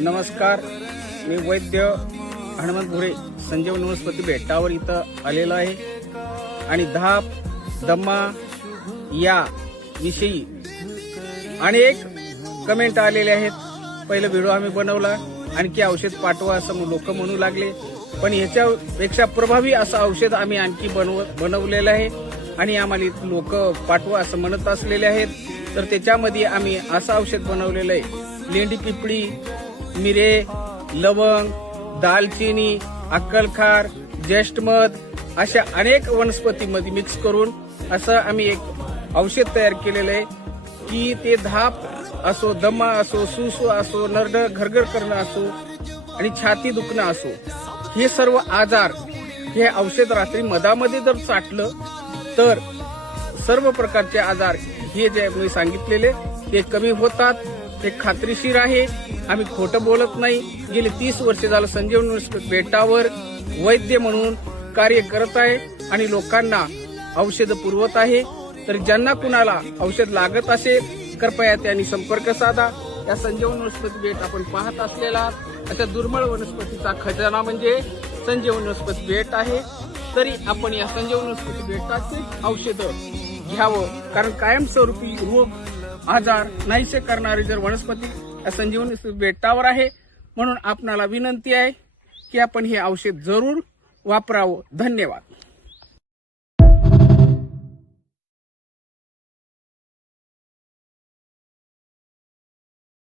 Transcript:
नमस्कार, मी वैद्य हनुमंत भुरे संजीवनी वनस्पती बेटावर इथं आलेलो आहे आणि धाप दम्मा या विषयी अनेक कमेंट आलेले आहेत। पहिला व्हिडिओ आम्ही बनवला, आणखी औषध पाठवा असं लोक म्हणू लागले, पण ह्याच्यापेक्षा प्रभावी असं औषध आम्ही आणखी बनवलेलं आहे आणि आम्हाला लोक पाठवा असं म्हणत असलेले आहेत। तर त्याच्यामध्ये आम्ही असं औषध बनवलेलं आहे, लेंडी पिपळी, मिरे, लवंग, दालचिनी, अक्कलखार, ज्येष्ठमध अशा अनेक वनस्पतीमध्ये मिक्स करून असं आम्ही एक औषध तयार केलेलं आहे की ते धाप असो, दमा असो, सुसू असो, नरड घरघर करणं असो आणि छाती दुखणं असो, हे सर्व आजार हे औषध रात्री मधामध्ये जर चाटलं तर सर्व प्रकारचे आजार हे जे मी सांगितलेले ते कमी होतात। हे खात्रीशीर आहे, आम्ही खोटं बोलत नाही। गेली 30 वर्षे झालं संजीवनी वनस्पती बेटावर वैद्य म्हणून कार्य करत आहे आणि लोकांना औषध पुरवत आहे। तर ज्यांना कुणाला औषध लागत असेल कृपया त्यांनी संपर्क साधा। या संजीवनी वनस्पती बेट आपण पाहत असलेला अशा दुर्मिळ वनस्पतीचा खजाना म्हणजे संजीवनी वनस्पती बेट आहे। तरी आपण या संजीवनी वनस्पती बेटाचे औषध घ्यावं, कारण कायमस्वरूपी रोग आजार नाहीसे करणारी जर वनस्पती या संजीवनी वनस्पती बेटावर आहे, म्हणून आपणाला विनंती आहे की आपण हे औषध जरूर वापरावं। धन्यवाद।